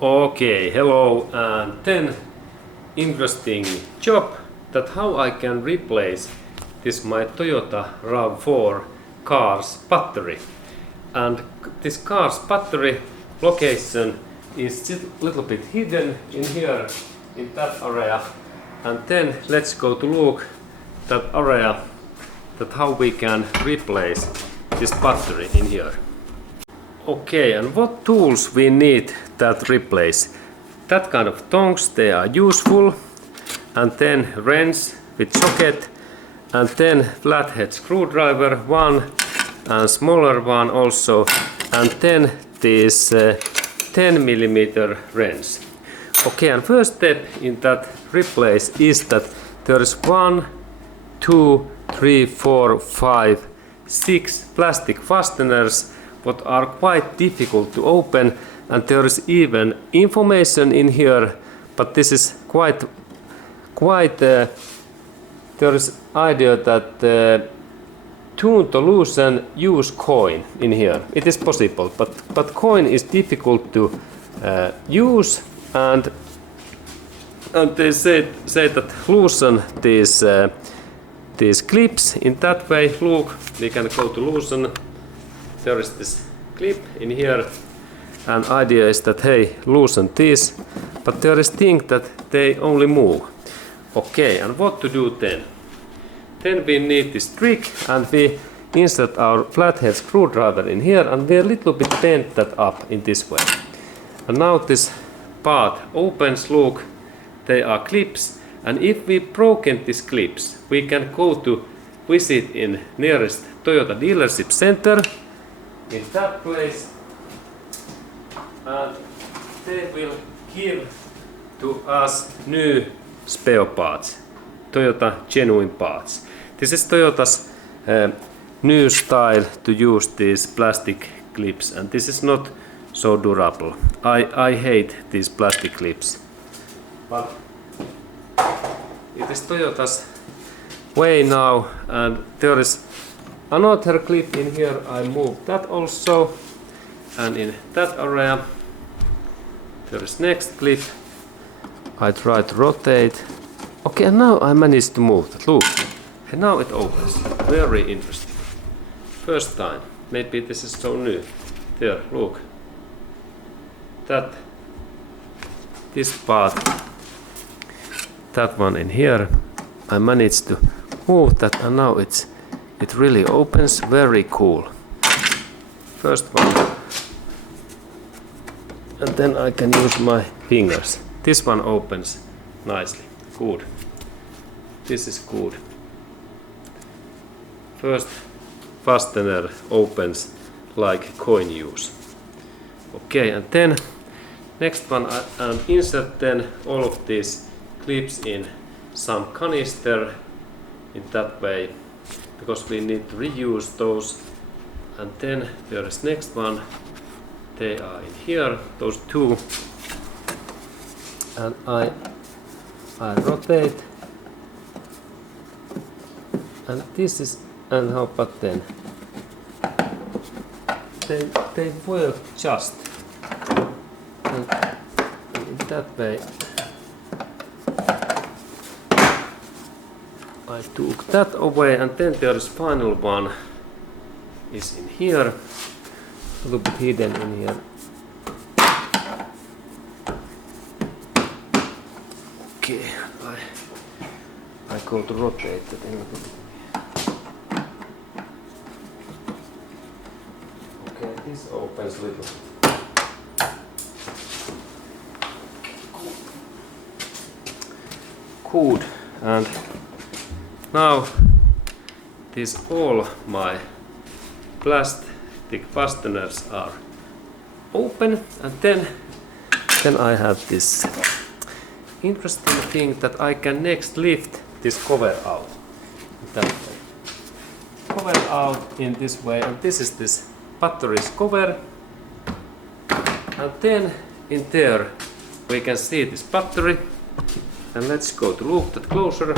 Okay, hello, and then interesting job that how I can replace this my Toyota RAV4 car's battery. And this car's battery location is a little bit hidden in here, in that area. And then let's go to look that area, that how we can replace this battery in here. Okay, and what tools we need that replace? That kind of tongs, they are useful. And then wrench with socket. And then flathead screwdriver, one and smaller one also. And then this 10mm wrench. Okay, and first step in that replace is that there is 1, 2, 3, 4, 5, 6 plastic fasteners what are quite difficult to open, and there is even information in here, but this is quite there is idea that tune to loosen, use coin in here. It is possible, but coin is difficult to use, and they say that loosen these clips in that way. Look, we can go to loosen. There is this clip in here, and idea is that hey, loosen this, but there is thing that they only move. Okay, and what to do then? Then we need this trick, and we insert our flathead screwdriver in here, and we a little bit bend that up in this way. And now this part opens. Look, they are clips, and if we broken these clips, we can go to visit in nearest Toyota dealership center in that place, and they will give to us new spare parts, Toyota genuine parts. This is Toyota's new style to use these plastic clips, and this is not so durable. I hate these plastic clips, but it is Toyota's way now, and there is another clip in here. I moved that also, and in that area there is next clip. I try to rotate. Okay, and now I managed to move that. Look, and now it opens. Very interesting. First time. Maybe this is so new. There, look. This part, that one in here, I managed to move that, and now it really opens. Very cool. First one, and then I can use my fingers. This one opens nicely. Good. This is good. First fastener opens like coin use. Okay, and then next one, and insert then all of these clips in some canister in that way, because we need to reuse those. And then there is next one. They are in here, those two, and I rotate, and this is, and how about then they work just, and in that way I took that away, and then there is final one is in here, a little bit hidden in here. Okay, I go to rotate it a little bit. Okay, this opens a little bit. Good, and now these all my plastic fasteners are open, and then I have this interesting thing that I can next lift this cover out. That way. Cover out in this way, and this is this battery's cover. And then in there we can see this battery. And let's go to look that closer.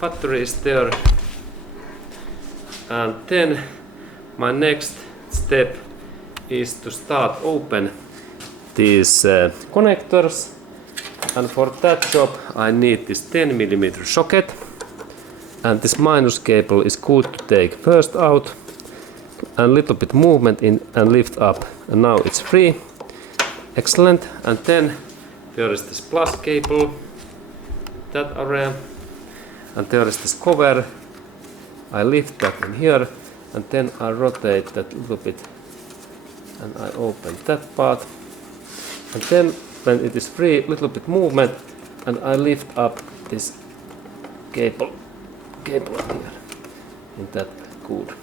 Battery is there. And then my next step is to start open these connectors, and for that job I need this 10mm socket, and this minus cable is good to take first out, and little bit movement in and lift up, and now it's free. Excellent. And then there is this plus cable, that area, and there is this cover. I lift that in here, and then I rotate that little bit, and I open that part, and then when it is free, little bit movement, and I lift up this cable here in that good.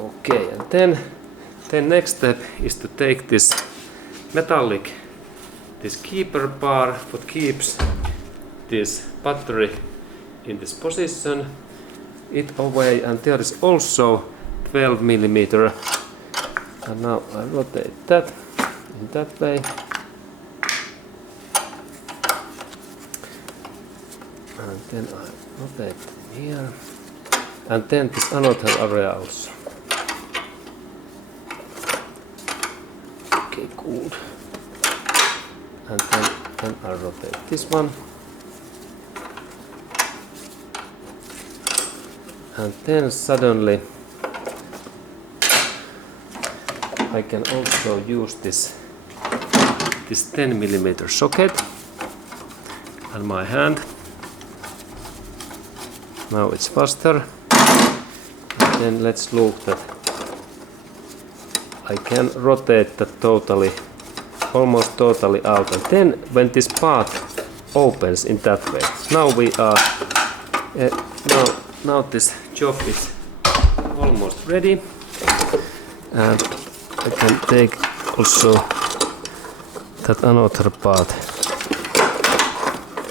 Okay, and then next step is to take this metallic, this keeper bar, what keeps this battery in this position, it away, and there is also 12mm, and now I rotate that in that way, and then I rotate here, and then this another area also. Okay, good. And then I rotate this one, and then suddenly I can also use this 10mm socket and my hand. Now it's faster. And then let's look that I can rotate that totally, almost totally out, and then when this part opens in that way, now we are now this job is almost ready, and I can take also that another part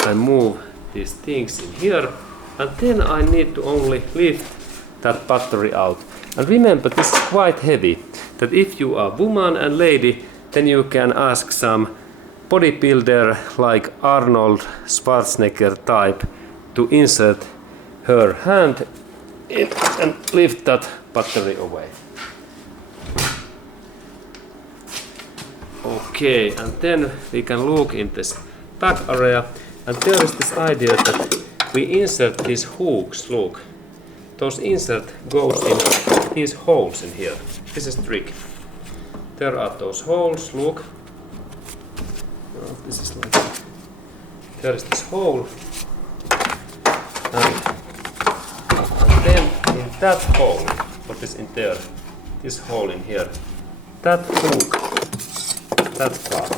and move these things in here, and then I need to only lift that battery out. And remember, this is quite heavy, that if you are woman and lady, then you can ask some bodybuilder like Arnold Schwarzenegger type to insert her hand in and lift that battery away. Okay, and then we can look in this back area, and there is this idea that we insert these hooks. Look, those insert goes in these holes in here. This is trick. There are those holes. Look. Oh, this is like there is this hole, and then in that hole, what is in there? This hole in here. That hook. That part.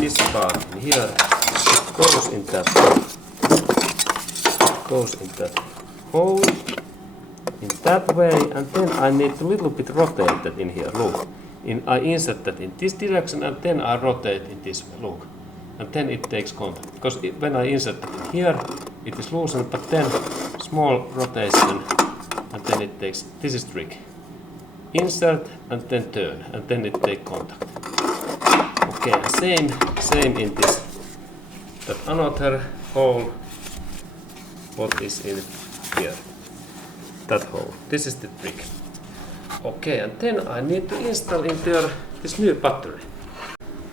This part in here, it goes in that hole in that way, and then I need to little bit rotate that in here. Look, I insert that in this direction, and then I rotate in this way. Look, and then it takes contact, because when I insert it in here, it is loosened, but then small rotation, and then it takes. This is trick. Insert and then turn, and then it take contact. Okay, and same in this. That another hole, what is in here? That hole. This is the trick. Okay, and then I need to install in there this new battery.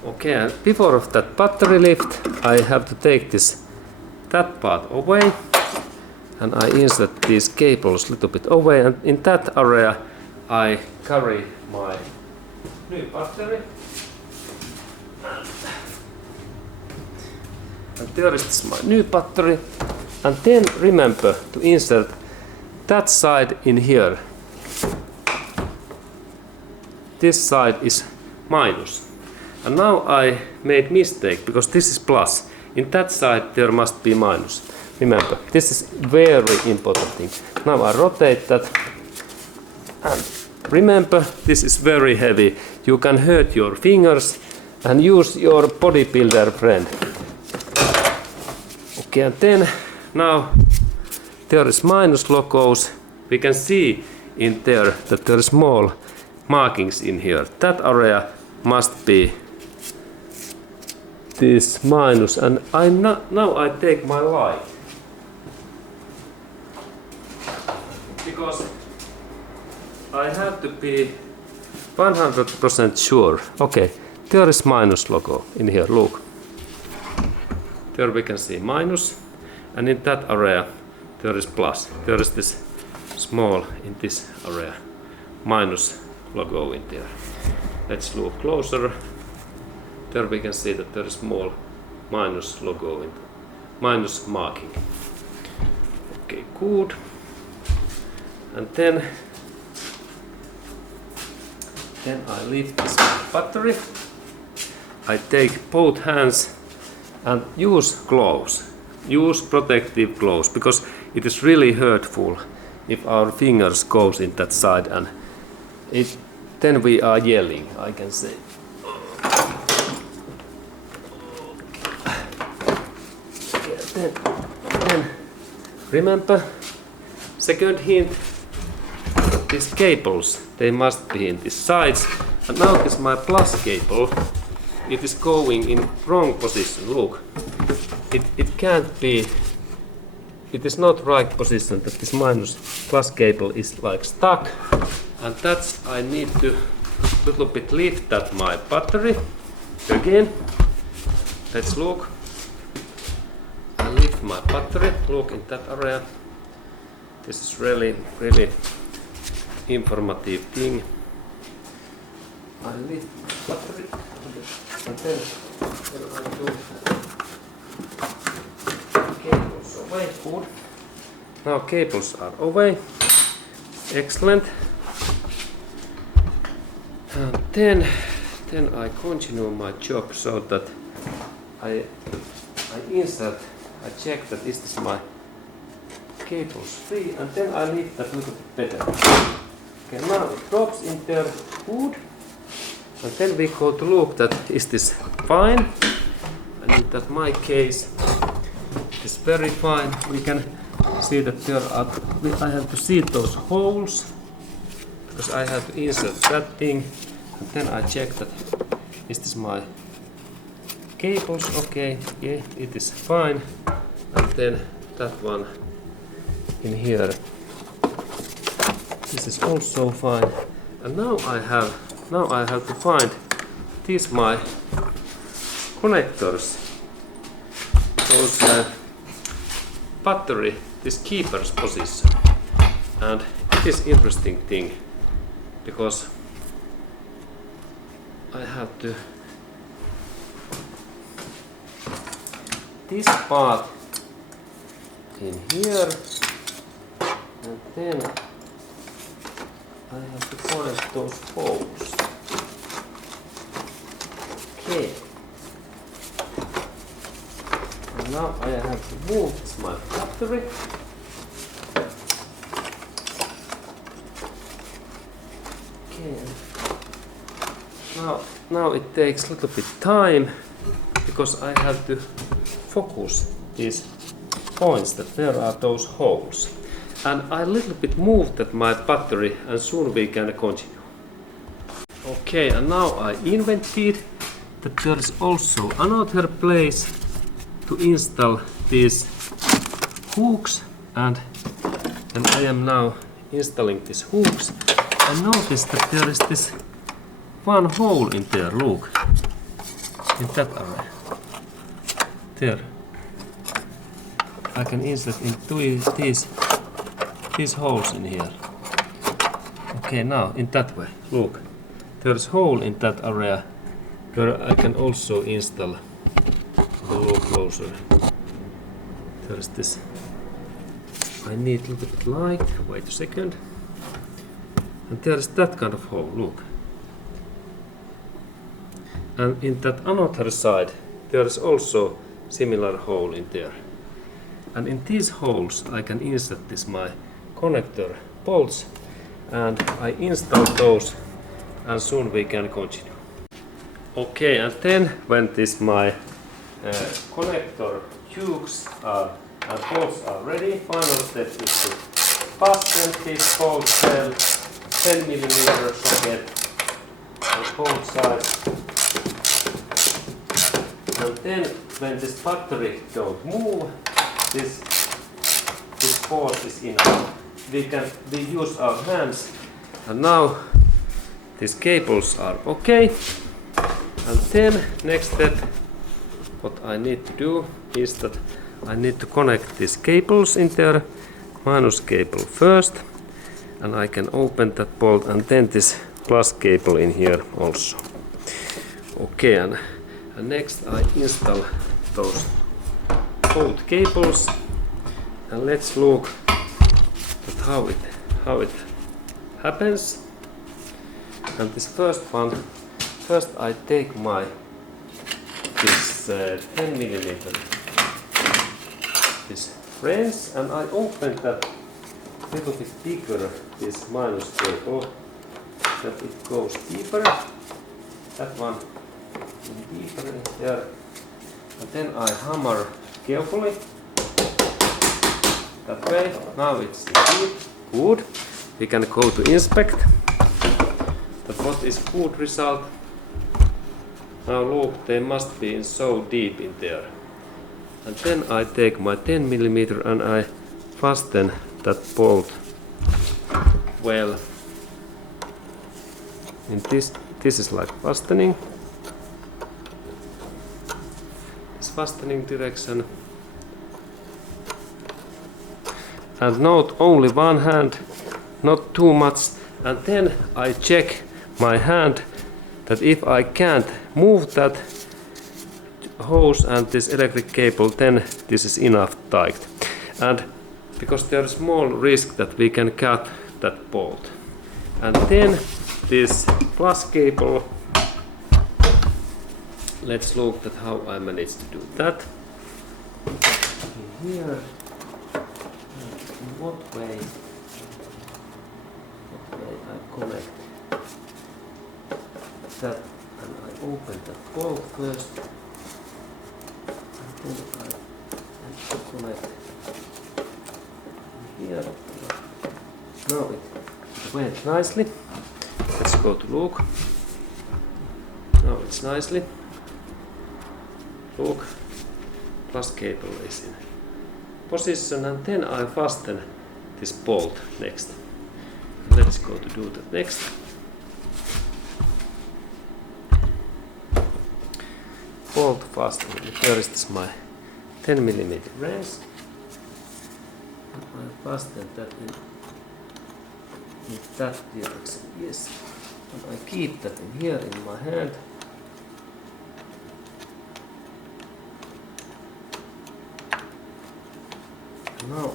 Okay, and before of that battery lift, I have to take that part away, and I insert these cables a little bit away, and in that area I carry my new battery, and there is my new battery, and then remember to insert that side in here. This side is minus, and now I made mistake because this is plus. In that side there must be minus. Remember, this is very important thing. Now I rotate that. And remember, this is very heavy. You can hurt your fingers, and use your bodybuilder friend. Okay, and then now there is minus logos. We can see in there that there is small markings in here. That area must be this minus, and now I take my light, because I have to be 100% sure. Okay, there is minus logo in here, look. There we can see minus, and in that area there is plus. There is this small in this area minus logo in there. Let's look closer. There we can see that there is small minus logo in minus marking. Okay, good. And then I lift this battery. I take both hands and use gloves. Use protective gloves because it is really hurtful if our fingers goes in that side, and then we are yelling, I can say. Okay, then remember, second hint, these cables, they must be in these sides. And now this my plus cable, it is going in wrong position. Look, it can't be, it is not right position that this minus plus cable is like stuck, and that's I need to little bit lift that my battery again. Let's look. I lift my battery. Look in that area. This is really informative thing. I lift battery and then I do cables away. Good. Now cables are away. Excellent. And then I continue my job so that I insert, I check that is this my cables free, and then I lift that a little bit better. Okay, now it drops in there. Good. And then we go to look that is this fine, and in that my case it is very fine. We can see that there are, I have to see those holes because I have to insert that thing, and then I check that is this my cables. Okay, yeah, it is fine. And then that one in here, this is also fine. And now I have to find these my connectors, those battery, this keeper's position. And it is interesting thing because I have to this part in here, and then I have to find those holes. Okay. And now I have to move this my battery. Okay. Now it takes a little bit time because I have to focus these points that there are those holes. And I little bit moved that my battery, and soon we can continue. Okay, and now I invented that there is also another place to install these hooks, and I am now installing these hooks. And notice that there is this one hole in there, look, in that area. There. I can insert into these holes in here. Okay, now in that way, look, there's hole in that area where I can also install. Look closer. There's this. I need a little bit light. Wait a second. And there's that kind of hole. Look. And in that another side, there is also similar hole in there. And in these holes, I can insert this my connector bolts, and I install those, and soon we can continue. Okay, and then when this my connector tubes and bolts are ready, final step is to fasten this bolt cell 10mm socket on both sides. And then when this battery don't move, this force is enough. We use our hands And now these cables are okay. And then next step, what I need to do is that I need to connect these cables in there. Minus cable first, and I can open that bolt, and then this plus cable in here also. Okay, and next I install those both cables, and let's look at how it happens. And this first one, first I take this 10 millimeter this wrench, and I open that little bit bigger, this minus cable, that it goes deeper. That one deeper in there, and then I hammer carefully that way. Now it's deep. Good. We can go to inspect that what is good result. Now look, they must be so deep in there. And then I take my 10 millimeter and I fasten that bolt well. In this is like fastening. This fastening direction. And not only one hand, not too much. And then I check my hand that if I can't move that hose and this electric cable, then this is enough tight. And because there is small risk that we can cut that bolt. And then this plus cable, let's look at how I managed to do that. Here, in what way I connect that, and I open that bolt first, and then I connect here. Now it went nicely. Let's go to look. Now it's nicely. Look, plus cable is in position, and then I fasten this bolt next. Let's go to do that next. Bolt fastening. Here is this my 10 millimeter wrench. I fasten that in that direction. Yes. And I keep that in here in my hand. Now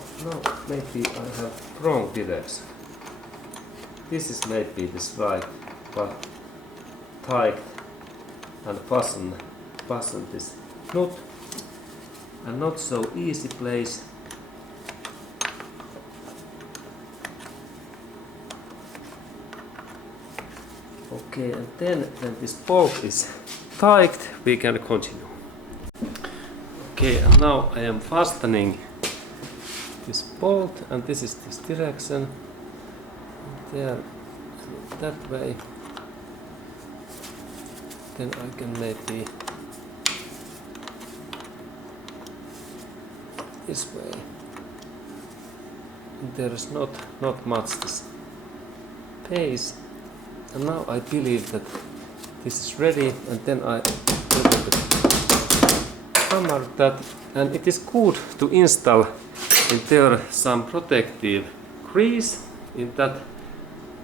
maybe I have wrong direction. This is maybe this right, but tight and fasten this nut, and not so easy place. Okay, and then when this bolt is tight, we can continue. Okay, and now I am fastening this bolt, and this is this direction. There, that way. Then I can maybe this way. And there is not much this pace. And now I believe that this is ready, and then I hammer that, and it is good to install in there some protective grease in that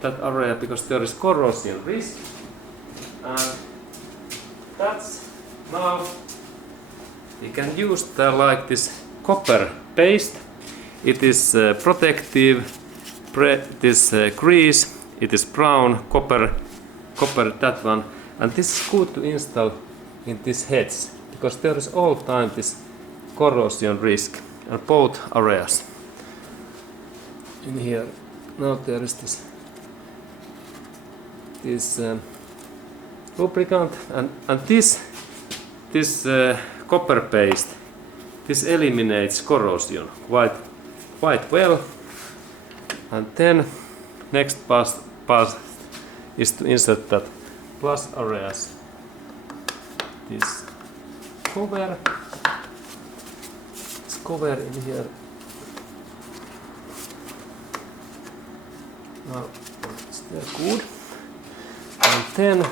area, because there is corrosion risk. And that's now we can use like this copper paste. It is protective. This grease, it is brown copper, that one, and this is good to install in these heads, because there is all time this corrosion risk in both areas. In here, now there is this lubricant, and this copper paste, this eliminates corrosion quite well. And then next pass is to insert that plus areas, this cover in here. Now it's Good. And then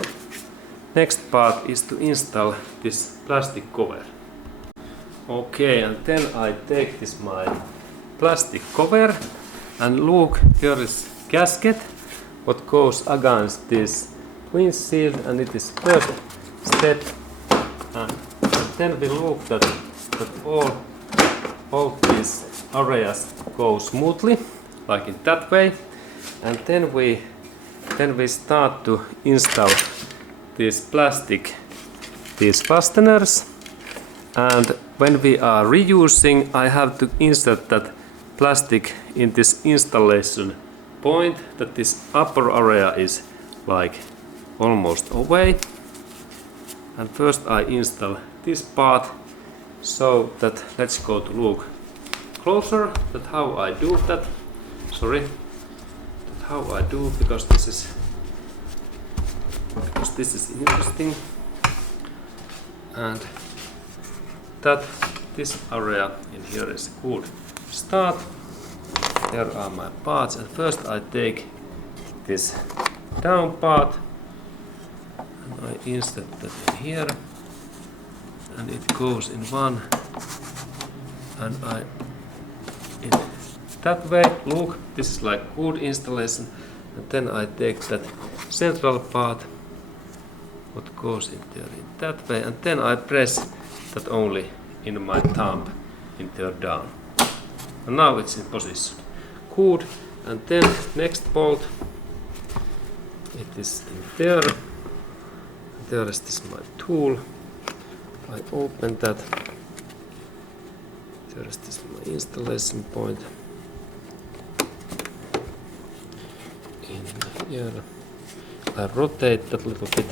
next part is to install this plastic cover. Okay, and then I take this my plastic cover and look, here is gasket what goes against this windshield, and it is first step, and then we look that all these areas go smoothly like in that way, and then we start to install these fasteners. And when we are reusing, I have to insert that plastic in this installation point, that this upper area is like almost away. And first I install this part, so that let's go to look closer that how I do that. Sorry, that how I do, because this is interesting. And that this area in here is a good start. There are my parts, and first I take this down part and I insert that in here, and it goes in one, and I in that way. Look, this is like good installation. And then I take that central part what goes in there in that way, and then I press that only in my thumb in there down, and now it's in position. Good. And then next bolt, it is in there. There is this my tool. I open that. There is this my installation point in here. I rotate that a little bit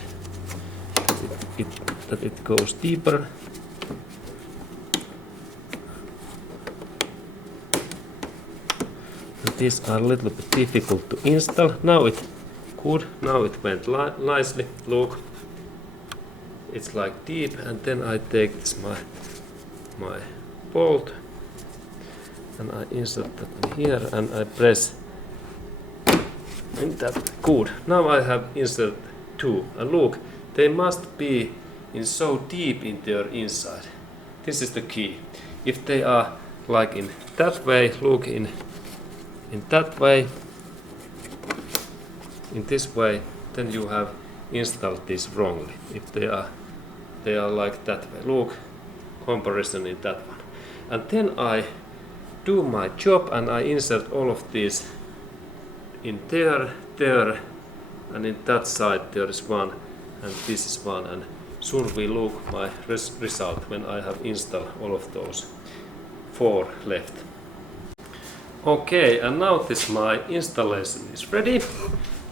that it goes deeper. And these are a little bit difficult to install. Now it good. Now it went nicely. Look, it's like deep, and then I take this my bolt and I insert that in here, and I press in that. Good. Now I have inserted two, and look, they must be in so deep in their inside. This is the key. If they are like in that way, look in that way, in this way, then you have installed this wrongly. If they are like that way, look, comparison in that one. And then I do my job and I insert all of these in there, and in that side there is one, and this is one, and soon we look my result when I have installed all of those 4 left. Okay, and now this my installation is ready.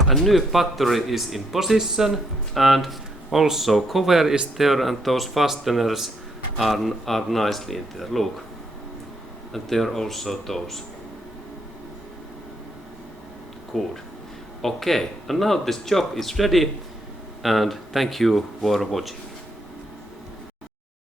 A new battery is in position, and also cover is there, and those fasteners are nicely in there. Look, and there are also those. Good. Okay, and now this job is ready, and thank you for watching.